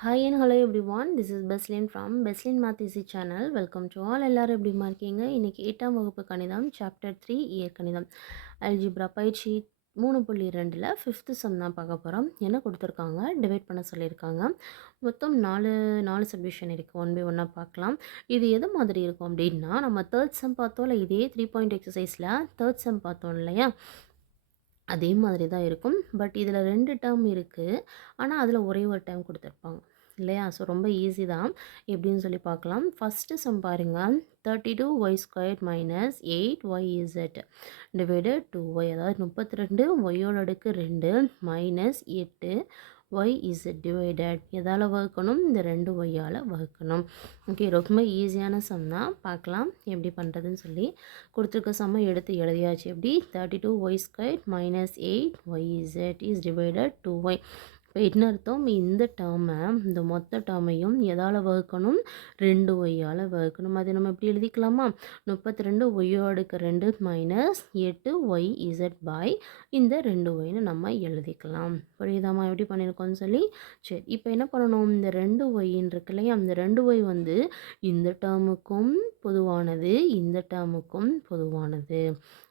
Hi and hello everyone this is Beslin from Beslin மாத்திசி channel welcome to all எல்லோரும் எப்படிமா இருக்கீங்க? இன்றைக்கி எட்டாம் வகுப்பு கணிதம் சாப்டர் த்ரீ இயர் கணிதம். அல்ஜிப்ரா பயிற்சி மூணு புள்ளி ரெண்டில் ஃபிஃப்த்து சம் தான் பார்க்க போகிறோம் என்ன கொடுத்துருக்காங்க? டிவைட் பண்ண சொல்லியிருக்காங்க. மொத்தம் நாலு நாலு சப்டிஷன் இருக்குது ஒன் பை ஒன்னாக பார்க்கலாம். இது எது மாதிரி இருக்கும் அப்படின்னா நம்ம தேர்ட் சம் பார்த்தோம்ல இதே த்ரீ பாயிண்ட் எக்ஸசைஸில் தேர்ட் சம் பார்த்தோம் இல்லையா? அதே மாதிரி தான் இருக்கும். பட் இதில் ரெண்டு டேர்ம் இருக்குது ஆனால் அதில் ஒரே ஒரு டைம் கொடுத்துருப்பாங்க. இல்லையா? ஸோ ரொம்ப ஈஸி தான். எப்படின்னு சொல்லி பார்க்கலாம். ஃபஸ்ட்டு சம் பாருங்கள் thirty two y square minus eight y z divide two y அதாவது முப்பத்தி ரெண்டு ஒய்யோட அடுக்கு ரெண்டு மைனஸ் எட்டு ஒய் இஸ் டிவைடட் எதால் வகுக்கணும்? இந்த ரெண்டு ஒய்யால் வகுக்கணும். ஓகே ரொம்ப ஈஸியான சம் தான். பார்க்கலாம். எப்படி பண்ணுறதுன்னு சொல்லி. கொடுத்துருக்க சம்மை எடுத்து எழுதியாச்சு. எப்படி? Thirty two y square minus eight y z is divided two y இப்போ என்ன அர்த்தம்? இந்த டேர்மை இந்த மொத்த டேர்மையும் எதால் வகுக்கணும்? ரெண்டு ஒய்யால் வகுக்கணும். அதை நம்ம எப்படி எழுதிக்கலாமா? முப்பத்தி ரெண்டு ஒய்யோடுக்கு ரெண்டு மைனஸ் எட்டு ஒய் இசட் பாய் இந்த ரெண்டு ஒய்னு நம்ம எழுதிக்கலாம். புரியுதாம்மா? எப்படி பண்ணியிருக்கோம்னு சொல்லி? சரி இப்போ என்ன பண்ணணும்? இந்த ரெண்டு ஒய்ன்னு இருக்கு இல்லையா? அந்த ரெண்டு ஒய் வந்து இந்த டேர்முக்கும் பொதுவானது இந்த டேர்முக்கும் பொதுவானது.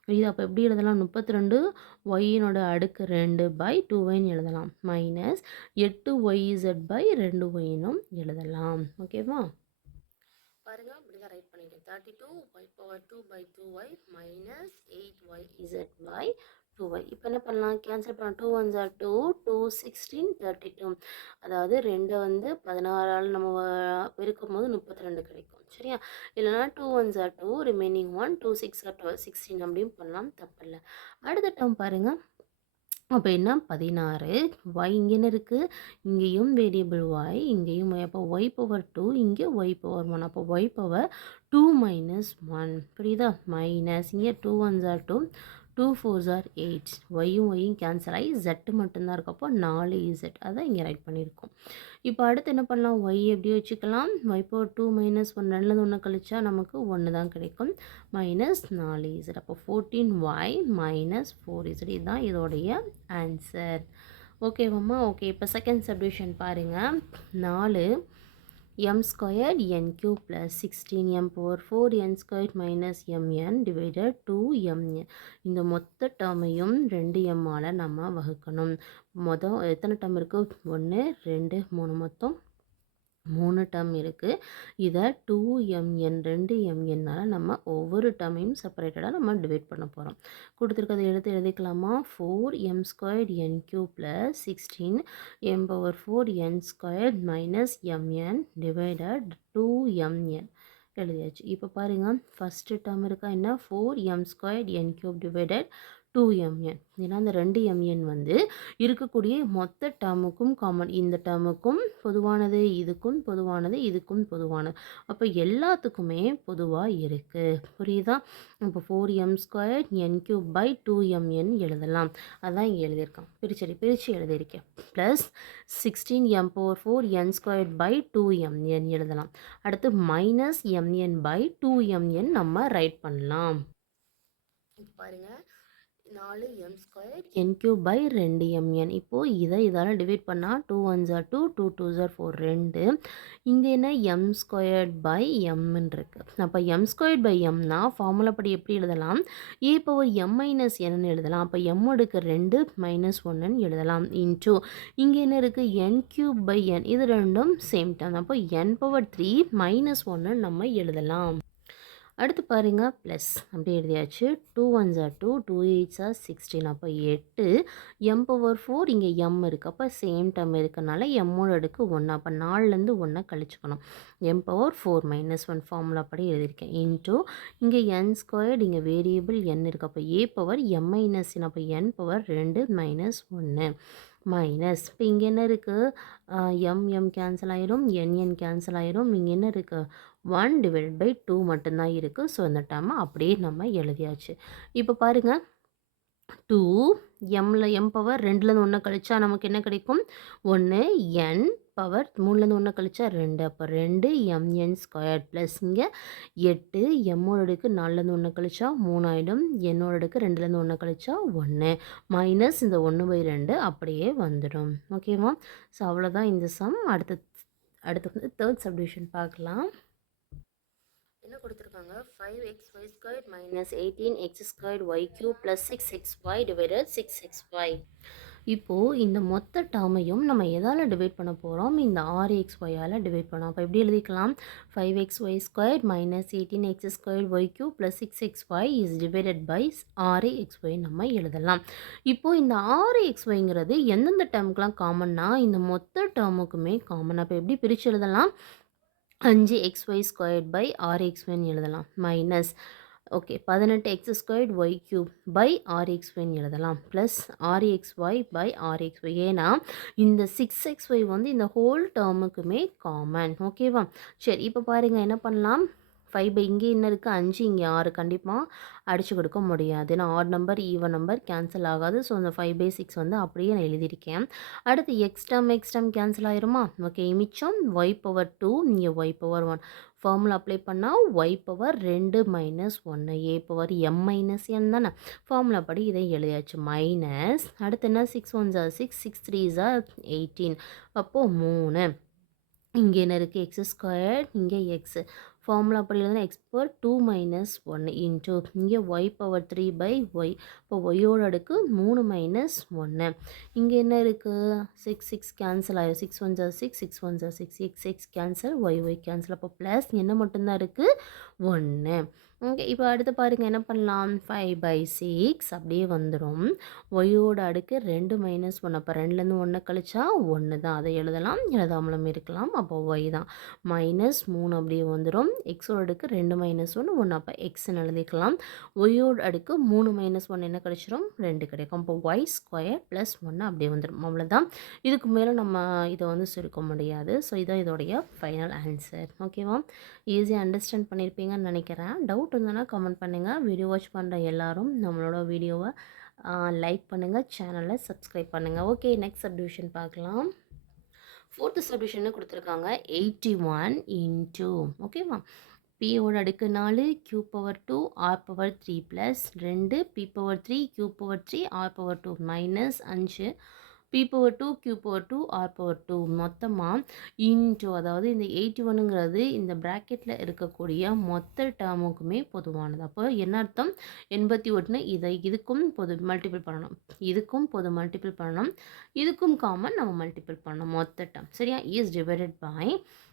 இது அப்போ எப்படி எழுதலாம்? முப்பத்தி ரெண்டு ஒய்யினோட அடுக்கு ரெண்டு பை டூ ஒய்னு எழுதலாம். மைனஸ் எட்டு ஒய் இசட் பை ரெண்டு ஒய்னும் எழுதலாம். ஓகேவா பாருங்கள் இப்படி தான் write பண்ணிக்கேன் thirty two y power two by two y minus eight y z by two y இப்போ என்ன பண்ணலாம்? கேன்சல் பண்ணலாம். Two one jar two two sixteen thirty two அதாவது ரெண்டை வந்து பதினாறால் நம்ம பெருக்கும் போது முப்பத்தி ரெண்டு கிடைக்கும். சரியா? இல்லைனா two one are two remaining one two six are twelve sixteen அப்படின்னு பண்ணலாம் தப்பில்லை. அடுத்த டம் பாருங்கள் அப்போ என்ன? பதினாறு. ஒய் இங்கேன்னு இருக்குது இங்கேயும் வேரியபிள் ஒய் இங்கேயும் ஒய் அப்போ ஒய் பவர் டூ இங்கே ஒய் பவர் ஒன் அப்போ y power two minus one புரியுதா? மைனஸ் இங்கே two ones are two two four are eight ஒய்யும் ஒய்யும் கேன்சல் ஆகி ஜெட்டு மட்டும்தான் இருக்கப்போ நாலு இசட் அதான் இங்கே ரைட் பண்ணியிருக்கோம். இப்போ அடுத்து என்ன பண்ணலாம்? ஒய் எப்படி வச்சுக்கலாம்? Y power two minus one ரெண்டுலேருந்து ஒன்று கழிச்சா நமக்கு ஒன்று தான் கிடைக்கும். மைனஸ் நாலு இசட் அப்போ fourteen y minus four z இதுதான் இதோடைய ஆன்சர் ஓகேவாம்மா ஓகே இப்போ செகண்ட் சப்டிவிஷன் பாருங்கள் நாலு m squared n cube plus 16m power 4 n squared minus mn divided 2mn இந்த மொத்த டேர்மையும் ரெண்டு எம்மால் நம்ம வகுக்கணும். மொதல் எத்தனை டேர்ம் இருக்குது ஒன்று ரெண்டு மூணு மொத்தம் மூணு டேர்ம் இருக்குது இதை டூ எம்என் ரெண்டு எம்என்னால் நம்ம ஒவ்வொரு டம்மையும் செப்பரேட்டடாக நம்ம டிவைட் பண்ண போகிறோம் கொடுத்துருக்கதை எடுத்து எழுதிக்கலாமா? Four m squared n cube plus sixteen m power four n squared minus m n divided two m n எழுதியாச்சு. இப்போ பாருங்கள் ஃபஸ்ட்டு டேர்ம் இருக்கா என்ன? Four m squared n cube divided two m n ஏன்னா அந்த ரெண்டு எம்என் வந்து இருக்கக்கூடிய மொத்த டேர்முக்கும் காமன் இந்த டேர்முக்கும் பொதுவானது இதுக்கும் பொதுவானது இதுக்கும் பொதுவானது அப்போ எல்லாத்துக்குமே பொதுவாக இருக்குது புரியுதா? இப்போ four m square n cube by two m n எழுதலாம். அதான் இங்கே எழுதியிருக்கான். பிரிச்சடி பிரித்து எழுதியிருக்கேன். Plus sixteen m four four n square by two m n எழுதலாம். அடுத்து minus m n by two m n நம்ம ரைட் பண்ணலாம். பாருங்கள் நாலு m square n cube by ரெண்டு எம்என் இப்போது இதை இதால் டிவைட் பண்ணால் டூ ஒன் ஜார் டூ டூ டூ ஜார் ஃபோர் ரெண்டு. இங்கே என்ன எம் ஸ்கொயர்ட் பை எம்னு இருக்குது அப்போ எம் ஸ்கொயர்ட் பை எம்னா ஃபார்முலா படி எப்படி எழுதலாம்? ஏ பவர் எம் மைனஸ் என்னன்னு எழுதலாம். அப்போ எம் எடுக்க ரெண்டு மைனஸ் ஒன்றுன்னு எழுதலாம். இன்டூ இங்கே என்ன இருக்குது என் கியூப் பை என் இது ரெண்டும் சேம் டைம் அப்போ என் பவர் த்ரீ மைனஸ் ஒன்று நம்ம எழுதலாம். அடுத்து பாருங்கள் ப்ளஸ் அப்படி எழுதியாச்சு. Two one are two two eights are sixteen அப்போ எட்டு எம் பவர் ஃபோர் இங்கே எம் இருக்குது அப்போ சேம் டைம் இருக்கனால எம்மோட அடுக்கு ஒன்று அப்போ நாலுலேருந்து ஒன்றை கழிச்சுக்கணும். M power four minus one formula படி எழுதியிருக்கேன். இன்டூ இங்கே என் ஸ்கொயர்டு இங்கே வேரியபிள் என் இருக்குது அப்போ ஏ பவர் எம் மைனஸ் அப்போ என் பவர் ரெண்டு மைனஸ் ஒன்று மைனஸ் இப்போ இங்கே என்ன இருக்குது எம் எம் கேன்சல் ஆகிடும் என் என் கேன்சல் ஆகிடும் இங்கே என்ன இருக்குது ஒன் டிவைட் பை டூ மட்டும்தான் இருக்குது ஸோ இந்த டேர்மை அப்படியே நம்ம எழுதியாச்சு. இப்போ பாருங்கள் டூ எம்மில் எம் பவர் ரெண்டுலேருந்து ஒன்று கழிச்சா நமக்கு என்ன கிடைக்கும்? ஒன்று என் பவர். மூணுலேருந்து ஒன்று கழிச்சா ரெண்டு. அப்போ ரெண்டு எம்என் ஸ்கொயர் ப்ளஸ் இங்கே எட்டு எம்மோட அடுக்கு நாலுலேருந்து ஒன்று கழிச்சா மூணாயிடும். என்னோட அடுக்கு ரெண்டுலேருந்து ஒன்று கழிச்சா ஒன்று மைனஸ் இந்த ஒன்று பை ரெண்டு அப்படியே வந்துடும். ஓகேவா ஸோ அவ்வளோதான் இந்த சம் அடுத்த அடுத்து வந்து தேர்ட் சப்டிவிஷன் பார்க்கலாம். என்ன கொடுத்துருக்காங்க? Five x y square minus eighteen x square y cube plus six x y divided six x y இப்போது இந்த மொத்த டேர்மையும் நம்ம எதால் டிவைட் பண்ண போகிறோம் இந்த ஆறு எக்ஸ் ஒய்யால் டிவைட் பண்ணோம். அப்போ எப்படி எழுதிக்கலாம்? Five x y square minus eighteen x square y cube plus six x y is divided by ஆறு எக்ஸ் ஒய் நம்ம எழுதலாம். இப்போது இந்த ஆறு எக்ஸ் ஒய்ங்கிறது எந்தெந்த டேர்முக்கெலாம் காமன்னா இந்த மொத்த டேர்முக்குமே காமன் அப்போ எப்படி பிரித்து எழுதலாம்? அஞ்சு எக்ஸ் ஒய் ஸ்கொயர்ட் பை ஆறு எக்ஸ் ஒய்னு எழுதலாம். மைனஸ் ஓகே பதினெட்டு x squared y cube by R x ஒய்னு எழுதலாம். ப்ளஸ் ஆர் எக்ஸ் ஒய் பை ஆர் எக்ஸ் ஒய் ஏன்னா இந்த சிக்ஸ் எக்ஸ் ஒய் வந்து இந்த ஹோல் டேர்முக்குமே காமன் ஓகேவா சரி இப்போ பாருங்கள் என்ன பண்ணலாம்? ஃபைவ் பை இங்கே என்ன இருக்குது அஞ்சு இங்கே ஆறு. கண்டிப்பாக அடித்து கொடுக்க முடியாது. ஏன்னா odd number even number cancel ஆகாது. ஸோ அந்த ஃபைவ் பை சிக்ஸ் வந்து அப்படியே நான் எழுதியிருக்கேன். அடுத்து x term x term cancel ஆயிருமா? ஓகே மிச்சம் ஒய் பவர் டூ இங்கே y power one formula apply பண்ணால் ஒய் பவர் ரெண்டு மைனஸ் ஒன்று a power m minus n தானே? ஃபார்முலா படி இதை எழுதியாச்சு. மைனஸ் அடுத்து என்ன? சிக்ஸ் ஒன் ஜார் சிக்ஸ் சிக்ஸ் த்ரீ ஜார் எயிட்டீன் அப்போது மூணு. இங்கே என்ன இருக்குது எக்ஸ் ஸ்கொயர் இங்கே எக்ஸு ஃபார்முலா படி எழுதுனா x power two minus one into இங்கே y power three by y இப்போ ஒய்யோட அடுக்கு மூணு மைனஸ் ஒன்று இங்கே என்ன இருக்குது சிக்ஸ் சிக்ஸ் கேன்சல் ஆகிடும் சிக்ஸ் ஒன் ஜா சிக்ஸ் சிக்ஸ் ஒன் ஜா six six six cancel y y cancel அப்போ ப்ளஸ் என்ன மட்டும்தான் இருக்குது ஒன்று ஓகே இப்போ அடுத்து பாருங்கள் என்ன பண்ணலாம்? ஃபைவ் பை சிக்ஸ் அப்படியே வந்துடும் ஒய்யோட அடுக்கு ரெண்டு மைனஸ் ஒன்று அப்போ ரெண்டுலேருந்து ஒன்று கழிச்சா ஒன்று தான். அதை எழுதலாம். எழுதாமலும் இருக்கலாம். அப்போ ஒய் தான். மைனஸ் மூணு அப்படியே வந்துடும் எக்ஸோட அடுக்கு ரெண்டு மைனஸ் ஒன்று ஒன்று அப்போ எக்ஸ்ன்னு எழுதிக்கலாம். ஒய்யோட அடுக்கு மூணு மைனஸ் ஒன்று என்ன கிடச்சிரும் ரெண்டு கிடைக்கும். அப்போ ஒய் ஸ்கொயர் ப்ளஸ் ஒன்று அப்படியே வந்துடும் அவ்வளோதான் இதுக்கு மேலே நம்ம இதை வந்து சுருக்க முடியாது. ஸோ இதான் இதோடைய ஃபைனல் ஆன்சர் ஓகேவா ஈஸியாக அண்டர்ஸ்டாண்ட் பண்ணியிருப்பீங்கன்னு நினைக்கிறேன். டவுட் இருந்ததுன்னா கமெண்ட் பண்ணுங்கள் வீடியோ வாட்ச் பண்ணுற எல்லோரும் நம்மளோட வீடியோவை லைக் பண்ணுங்கள் சேனலை சப்ஸ்கிரைப் பண்ணுங்கள் ஓகே நெக்ஸ்ட் சப்டிவிஷன் பார்க்கலாம். ஃபோர்த்து சப்டிவிஷன் கொடுத்துருக்காங்க. எயிட்டி ஒன் இன்டூ ஓகேவா பியோட அடுக்கு நாலு q power two r power three plus ரெண்டு p power three q power three r power two minus அஞ்சு p power two q power two r power two மொத்தமாக into அதாவது இந்த எயிட்டி ஒனுங்கிறது இந்த ப்ராக்கெட்டில் இருக்கக்கூடிய மொத்த டேர்முக்குமே பொதுவானது. அப்போ என்ன அர்த்தம்? எண்பத்தி ஒன்று இதை இதுக்கும் பொது மல்டிபிள் பண்ணணும். இதுக்கும் பொது மல்டிபிள் பண்ணணும். இதுக்கும் காமன் நம்ம மல்டிபிள் பண்ணணும் மொத்த டேர்ம் சரியா? இஸ் டிவைடட் பை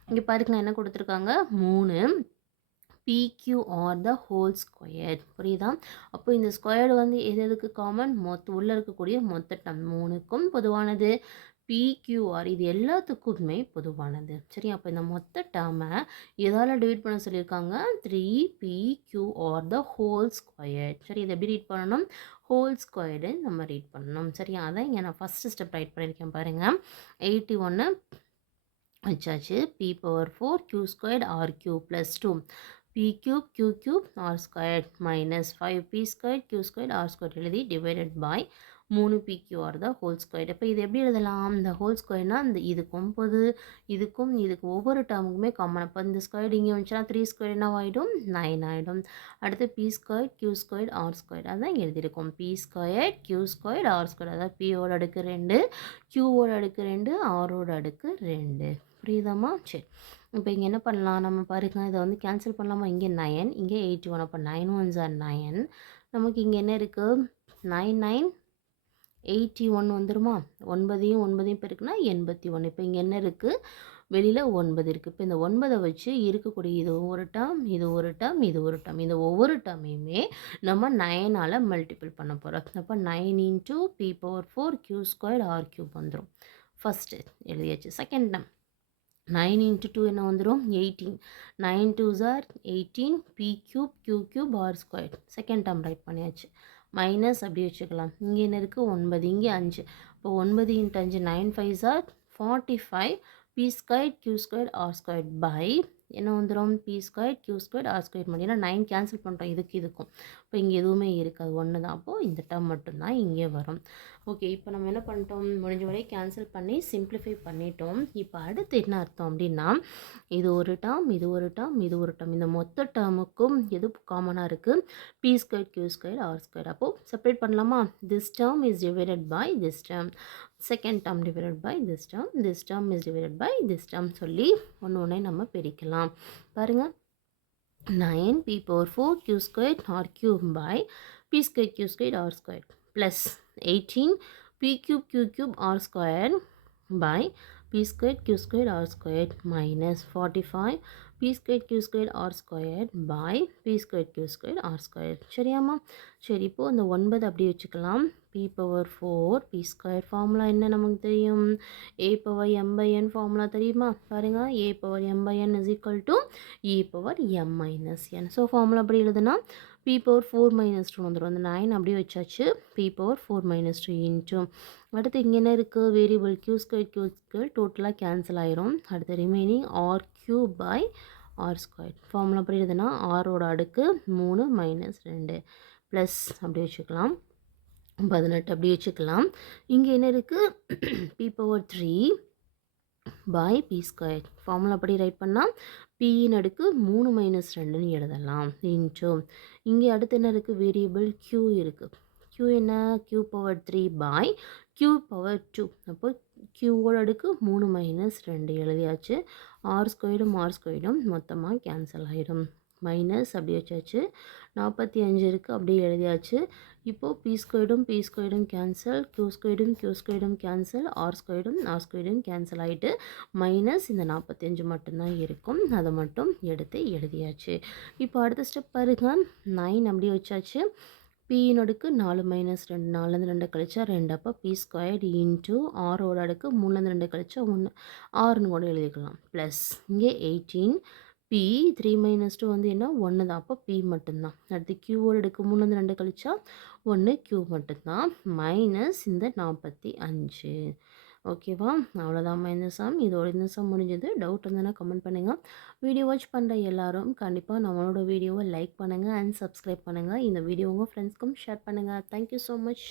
இங்கே பாருங்க என்ன கொடுத்துருக்காங்க? மூணு. P q are the whole square புரியுதா? அப்போ இந்த ஸ்கொயர்டு வந்து எது எதுக்கு காமன் மொத்த உள்ளே இருக்கக்கூடிய மொத்த டம் மூணுக்கும் பொதுவானது. பிக்யூஆர் இது எல்லாத்துக்குமே பொதுவானது. சரி அப்போ இந்த மொத்த டேர்மை எதால் டிவைட் பண்ண சொல்லியிருக்காங்க? Three p q r r the whole square சரி இதை எப்படி ரீட் பண்ணணும்? ஹோல் ஸ்கொயர்டு நம்ம ரீட் பண்ணணும். சரி அதான் இங்கே நான் ஃபஸ்ட்டு ஸ்டெப் ரைட் பண்ணியிருக்கேன் பாருங்கள் எயிட்டி ஒன்று வச்சாச்சு. P power four q squared r q plus two p cube q cube r square minus five p square q square r square எழுதி டிவைடட் பாய் மூணு பி ஆர் தான் whole square இப்போ இது எப்படி எழுதலாம்? இந்த ஹோல் ஸ்கொயர்னால் இந்த இதுக்கும் பொது இதுக்கும் இதுக்கு ஒவ்வொரு டேர்முக்குமே காமன் அப்போ இந்த ஸ்கொயர் இங்கே வந்துச்சுன்னா த்ரீ ஸ்கொயர் என்ன ஆகிடும் நைன் ஆகிடும் அடுத்து p square q square r square அதான் எழுதியிருக்கோம். P square q square r square அதாவது பியோட அடுக்கு ரெண்டு கியூவோட அடுக்கு ரெண்டு ஆரோட அடுக்கு ரெண்டு. புரியுதாம்மா? சரி. இப்போ இங்கே என்ன பண்ணலாம்? நம்ம பாருங்க இதை வந்து கேன்சல் பண்ணலாமா? இங்கே நயன் இங்கே எயிட்டி ஒன் அப்போ நைன் ஒன்ஸ் ஆர் நயன் நமக்கு இங்கே என்ன இருக்குது நைன் நைன் எயிட்டி ஒன் வந்துடுமா ஒன்பதையும் ஒன்பதையும் பெருக்குனா எண்பத்தி ஒன்று இப்போ இங்கே என்ன இருக்குது வெளியில் ஒன்பது இருக்குது இப்போ இந்த ஒன்பதை வச்சு இருக்கக்கூடிய இது ஒரு டேர்ம் இது ஒரு டேர்ம் இது ஒரு டேர்ம் இந்த ஒவ்வொரு டேர்மையுமே நம்ம நயனால் மல்டிபிள் பண்ண போகிறோம் அப்போ nine into p power four q square r cube வந்துடும் ஃபஸ்ட்டு எழுதியாச்சு. Second term nine into two என்ன வந்துடும் eighteen. Nine two sir eighteen. P cube q cube r square second term write பண்ணியாச்சு. மைனஸ் அப்படி வச்சுக்கலாம். இங்கே என்ன இருக்குது ஒன்பது. இங்கே அஞ்சு. இப்போ ஒன்பது இன்ட்டு அஞ்சு nine five are forty five p square q square r square by என்ன வந்துடும் p square q square r square பண்ணி ஏன்னா நைன் கேன்சல் பண்ணுறோம் இதுக்கு இதுக்கும். இப்போ இங்கே எதுவுமே இருக்காது. ஒன்று தான் அப்போது இந்த டேர்ம் மட்டும்தான் இங்கே வரும். ஓகே இப்போ நம்ம என்ன பண்ணிட்டோம்? முடிஞ்ச வரை கேன்சல் பண்ணி சிம்பிளிஃபை பண்ணிட்டோம். இப்போ அடுத்து என்ன அர்த்தம் அப்படின்னா இது ஒரு டேர்ம் இது ஒரு டேர்ம் இது ஒரு டேர்ம் இந்த மொத்த டேர்முக்கும் எது காமனாக இருக்குது p square q square r square அப்போது செப்பரேட் பண்ணலாமா? This term is divided by this term second term divided by this term this term is divided by this term சொல்லி ஒன்று ஒன்றே நம்ம பிரிக்கலாம். பாருங்கள் nine p power four q square r q by p square q square r square plus eighteen p cube q cube r squared by p squared q squared r squared minus 45 p squared q squared r squared by p squared q squared r squared. சரியாமா சரி இப்போ இந்த ஒன்பது அப்படி வச்சுக்கலாம். P power four p square formula என்ன நமக்கு தெரியும்? A power m by n formula தெரியுமா? பாருங்க. A power m by n is equal to e power m minus n so formula அப்படி எழுதுனா? P power four minus two வந்துடும் அந்த nine அப்படியே வச்சாச்சு. P power four minus two into அடுத்து இங்கே என்ன இருக்குது variable q square q square டோட்டலாக கேன்சல் ஆயிரும். அடுத்து remaining r q by r square formula அப்படி எழுதுனா ஆரோட அடுக்கு மூணு மைனஸ் ரெண்டு. ப்ளஸ் அப்படி வச்சுக்கலாம். பதினெட்டு அப்படி வச்சுக்கலாம். இங்கே என்ன இருக்குது p power three by p square formula அப்படி ரைட் பண்ணால் பியின் அடுக்கு மூணு மைனஸ் ரெண்டுன்னு எழுதலாம். இன்ச்சோ இங்கே அடுத்து என்ன இருக்குது வேரியபிள் க்யூ இருக்குது க்யூ என்ன? Q power three by q power two அப்போ க்யூவோட அடுக்கு மூணு மைனஸ் ரெண்டு எழுதியாச்சு. ஆர் ஸ்கொயரும் ஆர் ஸ்கொயரும் மொத்தமாக கேன்சல் ஆகிடும் மைனஸ் அப்படி வச்சாச்சு. நாற்பத்தி அஞ்சு இருக்குது அப்படியே எழுதியாச்சு. இப்போது பி ஸ்கொயர்டும் பி ஸ்கொயர்டும் கேன்சல் க்யூ ஸ்கொயர்டும் க்யூ ஸ்கொயர்டும் கேன்சல் ஆர் ஸ்கொயர்டும் ஆர் ஸ்கொயர்டும் கேன்சல் ஆகிட்டு மைனஸ் இந்த நாற்பத்தஞ்சு மட்டும்தான் இருக்கும். அதை மட்டும் எடுத்து எழுதியாச்சு. இப்போ அடுத்த ஸ்டெப் பாருங்க. நைன் அப்படியே வச்சாச்சு. பியின் அடுக்கு நாலு மைனஸ் ரெண்டு நாலுலேருந்து ரெண்டு கழிச்சா ரெண்டு. அப்போ பி ஸ்கொயர்டு இன்ட்டு ஆரோட அடுக்கு மூணுலேருந்து ரெண்டு கழிச்சா ஒன்று ஆறுன்னு கூட எழுதிக்கலாம். ப்ளஸ் இங்கே eighteen p three minus two வந்து என்ன? ஒன்று தான். அப்போ பி மட்டும்தான். அடுத்து கியூவோடு எடுக்கும். மூணு வந்து ரெண்டு கழிச்சா ஒன்று கியூ மட்டும்தான். மைனஸ் இந்த நாற்பத்தி அஞ்சு. ஓகேவா அவ்வளோதான் இந்த சம் இதோட இந்த சம் முடிஞ்சது. டவுட் இருந்ததுன்னா கமெண்ட் பண்ணுங்கள் வீடியோ வாட்ச் பண்ணுற எல்லாரும் கண்டிப்பாக நம்மளோட வீடியோவை லைக் பண்ணுங்கள் அண்ட் சப்ஸ்கிரைப் பண்ணுங்கள் இந்த வீடியோ உங்கள் ஃப்ரெண்ட்ஸ்க்கும் ஷேர் பண்ணுங்கள் தேங்க்யூ ஸோ மச்